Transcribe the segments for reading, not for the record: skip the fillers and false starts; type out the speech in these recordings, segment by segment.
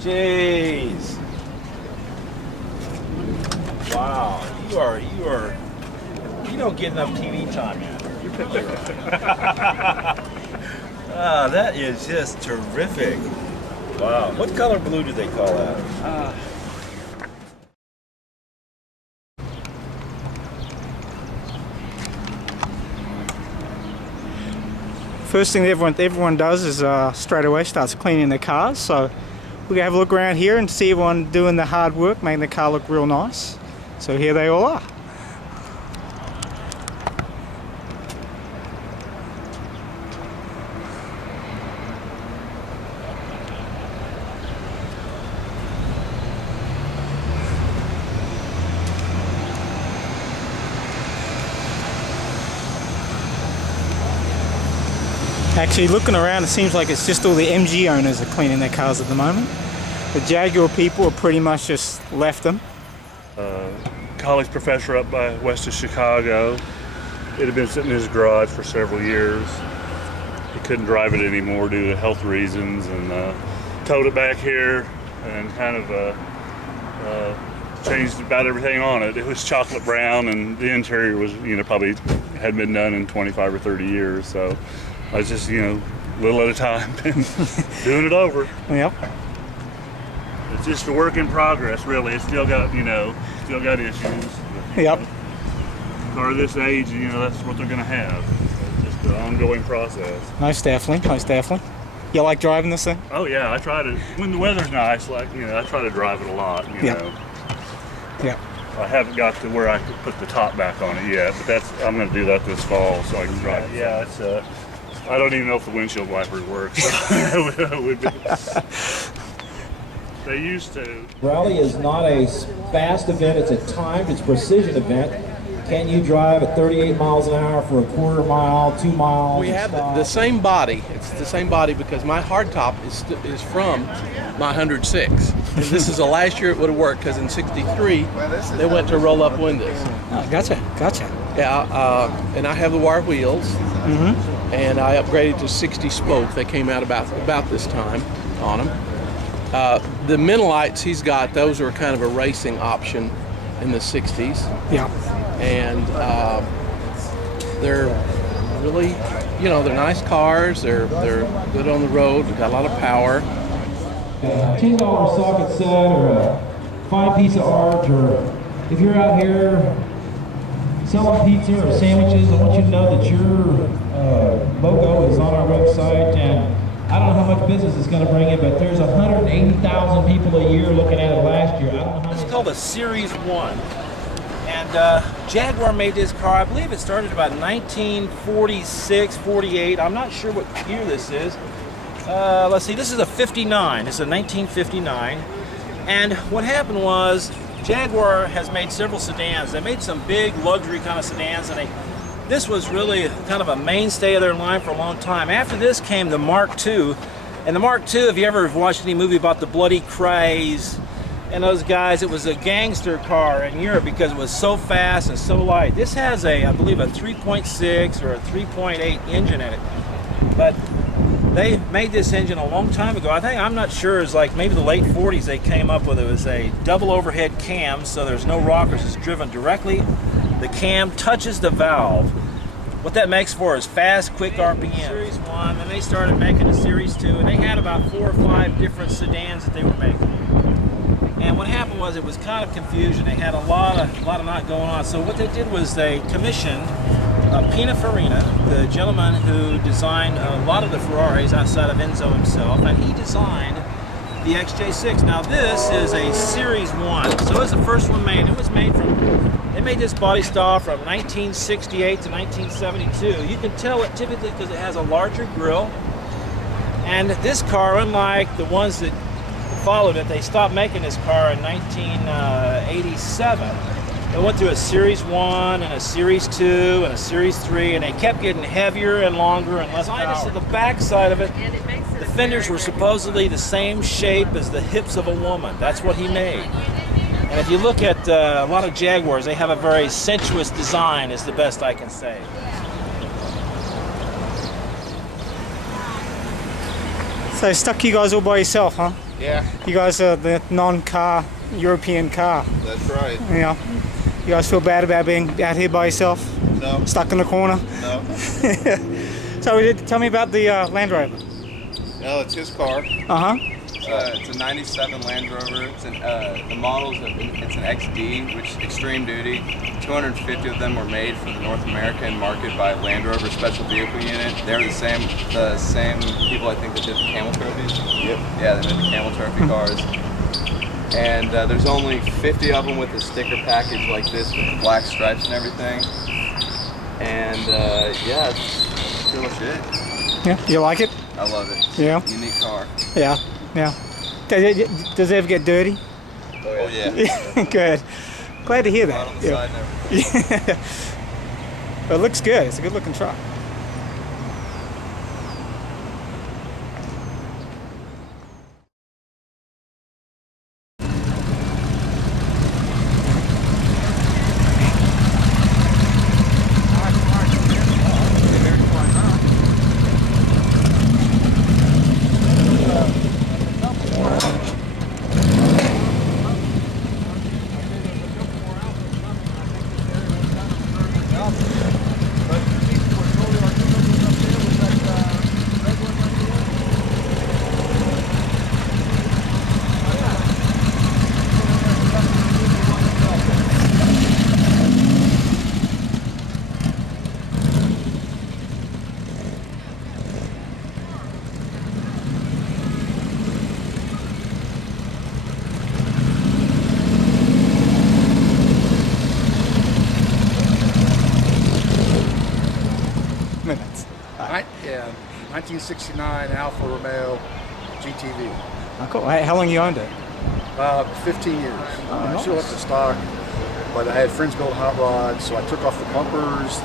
Jeez. Wow, you don't get enough TV time, man. You're picking right. Ah, that is just terrific. Wow. What color blue do they call that? First thing everyone does is straight away starts cleaning their cars. So we're gonna have a look around here and see everyone doing the hard work, making the car look real nice. So here they all are. Actually, looking around, it seems like it's just all the MG owners are cleaning their cars at the moment. The Jaguar people are pretty much just left them. College professor up by west of Chicago. It had been sitting in his garage for several years. He couldn't drive it anymore due to health reasons, and towed it back here and kind of changed about everything on it. It was chocolate brown, and the interior was, probably had been done in 25 or 30 years. So I was just, a little at a time, doing it over. Yep. It's just a work in progress, really. It's still got, still got issues. But, Yep. Car this age, that's what they're going to have. It's just an ongoing process. Most definitely, most definitely. You like driving this thing? Oh yeah, I try to, when the weather's nice, I try to drive it a lot, Yeah. Yeah. I haven't got to where I could put the top back on it yet, but I'm going to do that this fall so I can drive it. Yeah, it's I don't even know if the windshield wipers work. They used to. Rally is not a fast event, it's a timed, it's a precision event. Can you drive at 38 miles an hour for a quarter mile, 2 miles? We have the same body. It's the same body because my hardtop is from my 106. And this is the last year it would have worked because in '63 they went to roll-up windows. Oh, gotcha. Yeah, and I have the wire wheels. Mm-hmm. And I upgraded to 60 spoke. They came out about this time on them. The Menolites he's got, those are kind of a racing option in the 60s. Yeah. And they're really, they're nice cars. They're good on the road. They've got a lot of power. $10 socket set or a fine piece of art, or if you're out here selling pizza or sandwiches, I want you to know that your logo is on our website, and I don't know how much business it's going to bring in, but there's 180,000 people a year looking at it last year. I don't know how many. It's called a Series 1. And Jaguar made this car, I believe it started about 1946, 48. I'm not sure what year this is. Let's see, this is a 59. This is a 1959. And what happened was, Jaguar has made several sedans. They made some big luxury kind of sedans, and this was really kind of a mainstay of their line for a long time. After this came the Mark II. And the Mark II, if you ever watched any movie about the Bloody Craze and those guys, it was a gangster car in Europe because it was so fast and so light. This has I believe a 3.6 or a 3.8 engine in it. But they made this engine a long time ago. I'm not sure, it's like maybe the late 40s they came up with it. It was a double overhead cam, so there's no rockers. It's driven directly. The cam touches the valve. What that makes for is fast, quick RPM. Series 1, then they started making a Series 2, and they had about 4 or 5 different sedans that they were making. And what happened was it was kind of confusion. They had a lot of not going on. So what they did was they commissioned Pininfarina, the gentleman who designed a lot of the Ferraris outside of Enzo himself, and he designed the XJ6. Now this is a Series 1, so it was the first one made. It was made they made this body style from 1968 to 1972. You can tell it typically because it has a larger grille. And this car, unlike the ones that followed it, they stopped making this car in 1987. They went through a Series 1 and a Series 2 and a Series 3, and they kept getting heavier and longer and less power. To the back side of it, the fenders were supposedly the same shape as the hips of a woman. That's what he made. And if you look at a lot of Jaguars, they have a very sensuous design, is the best I can say. So stuck you guys all by yourself, huh? Yeah, You guys are the non-car European car. that's right. Yeah. You guys feel bad about being out here by yourself, No, stuck in the corner? no. So tell me about the Land Rover. No, it's his car. Uh-huh. It's a 97 Land Rover. It's the models. It's an XD, which is extreme duty. 250 of them were made for the North American market by Land Rover Special Vehicle Unit. They're the same people I think that did the Camel Trophies. Yep. Yeah, they did the Camel Trophy cars. And there's only 50 of them with a sticker package like this with the black stripes and everything. And yeah, that's pretty much it. Yeah. You like it? I love it. It's Yeah. a unique car. Yeah. Yeah. Does it ever get dirty? Oh yeah. Good. Glad to hear Right on that. the Yeah. side and everything. Yeah. But it looks good. It's a good looking truck. Minutes. Yeah, 1969 Alfa Romeo GTV. Oh, cool. How long you owned it? 15 years. I still left the stock, but I had friends build hot rods, so I took off the bumpers,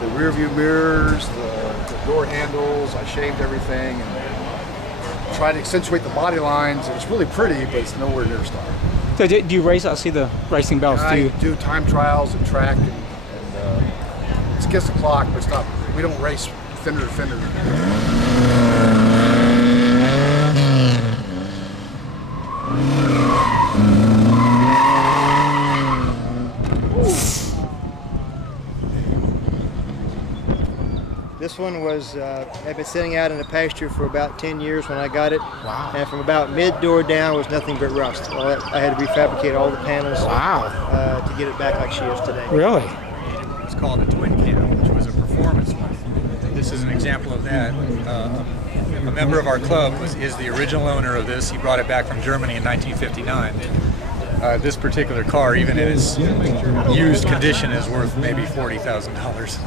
the rear view mirrors, the door handles. I shaved everything and tried to accentuate the body lines. It was really pretty, but it's nowhere near stock. So do you race? I see the racing belts. Do I you? do time trials and track, and it's against the clock, but it's not. We don't race fender to fender. This one was had been sitting out in the pasture for about 10 years when I got it. Wow. And from about mid-door down was nothing but rust. I had to refabricate all the panels to get it back like she is today. Really? It was called a twin cam, which was a performance one. This is an example of that. A member of our club is the original owner of this. He brought it back from Germany in 1959. This particular car, even in its used condition, is worth maybe $40,000.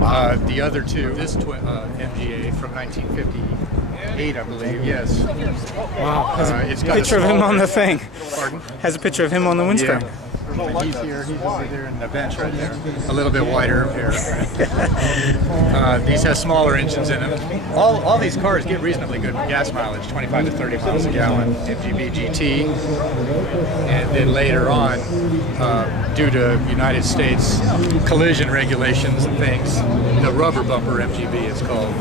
Wow. The other two, this MGA from 1958, I believe, yes. Wow. Has It's a got picture of him small- on the thing. Pardon? Has a picture of him on the windscreen. Yeah. He's here, he's over there in the bench right there. A little bit wider here. These have smaller engines in them. All these cars get reasonably good gas mileage, 25 to 30 miles a gallon, MGB GT. And then later on, due to United States collision regulations and things, the rubber bumper MGB is called.